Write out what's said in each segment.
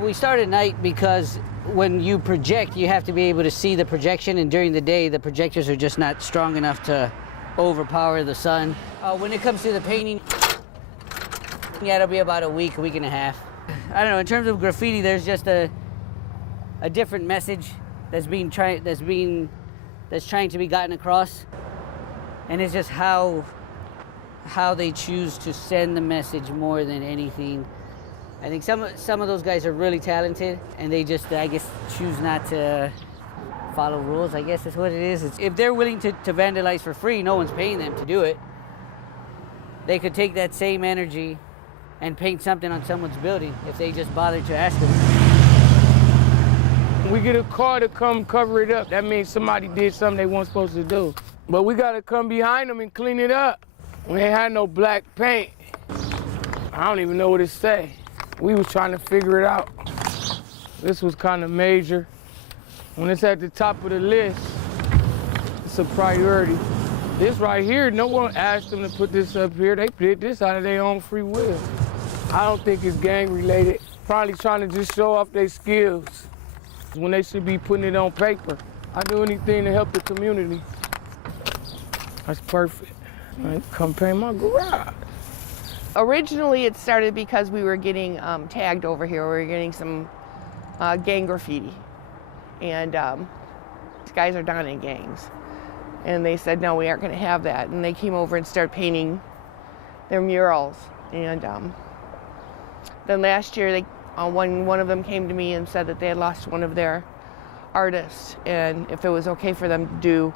We start at night because when you project, you have to be able to see the projection, and during the day, the projectors are just not strong enough to overpower the sun. When it comes to the painting, yeah, it'll be about a week and a half. I don't know, in terms of graffiti, there's just a different message that's trying to be gotten across. And it's just how they choose to send the message more than anything. I think some of those guys are really talented, and they just, I guess, choose not to follow rules, I guess is what it is. If they're willing to vandalize for free, no one's paying them to do it. They could take that same energy and paint something on someone's building if they just bothered to ask them. We get a car to come cover it up. That means somebody did something they weren't supposed to do. But we gotta come behind them and clean it up. We ain't had no black paint. I don't even know what it say. We was trying to figure it out. This was kind of major. When it's at the top of the list, it's a priority. This right here, no one asked them to put this up here. They did this out of their own free will. I don't think it's gang related. Probably trying to just show off their skills when they should be putting it on paper. I do anything to help the community. That's perfect. I come paint my garage. Originally, it started because we were getting tagged over here. We were getting some gang graffiti. And these guys are down in gangs. And they said, no, we aren't going to have that. And they came over and started painting their murals. And then last year, one of them came to me and said that they had lost one of their artists, and if it was okay for them to do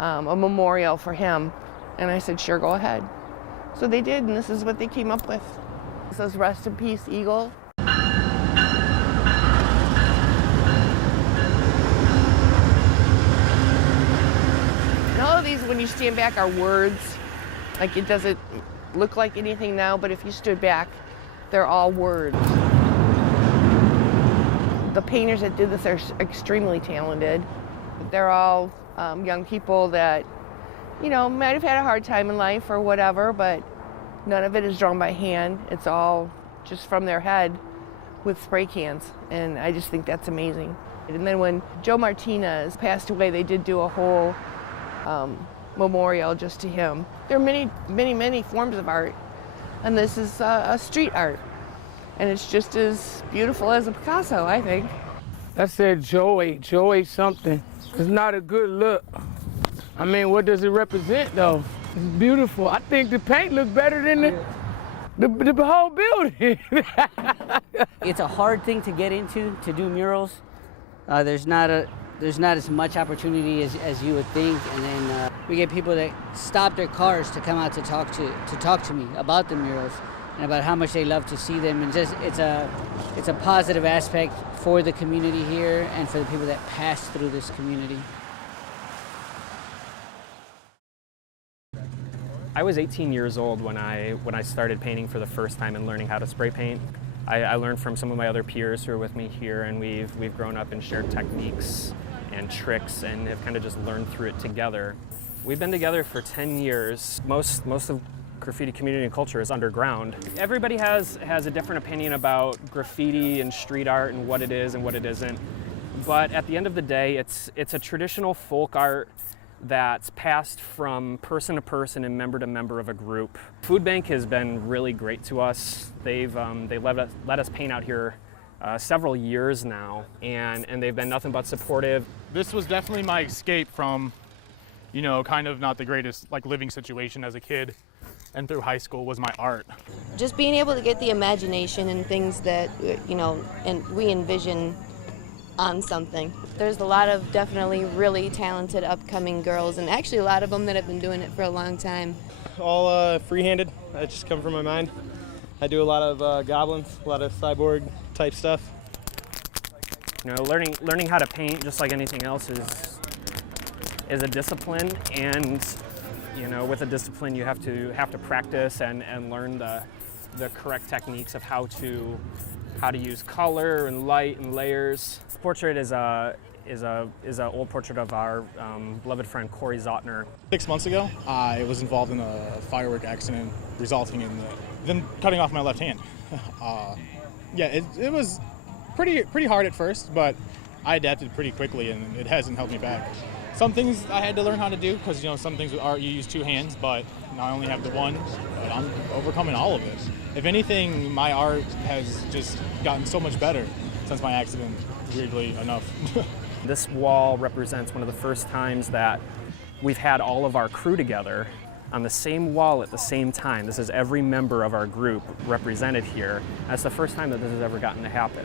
a memorial for him. And I said, sure, go ahead. So they did, and this is what they came up with. It says, rest in peace, Eagle. And all of these, when you stand back, are words. Like, it doesn't look like anything now, but if you stood back, they're all words. The painters that did this are extremely talented. They're all young people that, you know, might have had a hard time in life or whatever, but none of it is drawn by hand. It's all just from their head with spray cans, and I just think that's amazing. And then when Joe Martinez passed away, they did do a whole memorial just to him. There are many, many, many forms of art, and this is a street art. And it's just as beautiful as a Picasso, I think. That said Joey something. It's not a good look. I mean, what does it represent though? It's beautiful. I think the paint looked better than the whole building. It's a hard thing to get into, to do murals. There's not as much opportunity as you would think, and then we get people that stop their cars to come out to talk to me about the murals and about how much they love to see them, and just it's a positive aspect for the community here and for the people that pass through this community. I was 18 years old when I started painting for the first time and learning how to spray paint. I learned from some of my other peers who are with me here, and we've grown up and shared techniques and tricks and have kind of just learned through it together. We've been together for 10 years. Most of graffiti community and culture is underground. Everybody has a different opinion about graffiti and street art and what it is and what it isn't. But at the end of the day, it's a traditional folk art that's passed from person to person and member to member of a group. Food Bank has been really great to us. They let us paint out here several years now, and they've been nothing but supportive. This was definitely my escape from, you know, kind of not the greatest living situation as a kid, and through high school was my art. Just being able to get the imagination and things that, you know, and we envision on something. There's a lot of definitely really talented upcoming girls, and actually a lot of them that have been doing it for a long time. All free-handed. That just come from my mind. I do a lot of goblins, a lot of cyborg type stuff. You know, learning how to paint, just like anything else, is a discipline, and you know, with a discipline you have to practice and learn the correct techniques of how to use color and light and layers. This portrait is an old portrait of our beloved friend Corey Zotner. 6 months ago, I was involved in a firework accident resulting in them cutting off my left hand. Yeah, it was pretty hard at first, but I adapted pretty quickly, and it hasn't held me back. Some things I had to learn how to do because some things with art you use two hands, but now I only have the one. But I'm overcoming all of it. If anything, my art has just gotten so much better since my accident. Weirdly enough. This wall represents one of the first times that we've had all of our crew together on the same wall at the same time. This is every member of our group represented here. That's the first time that this has ever gotten to happen.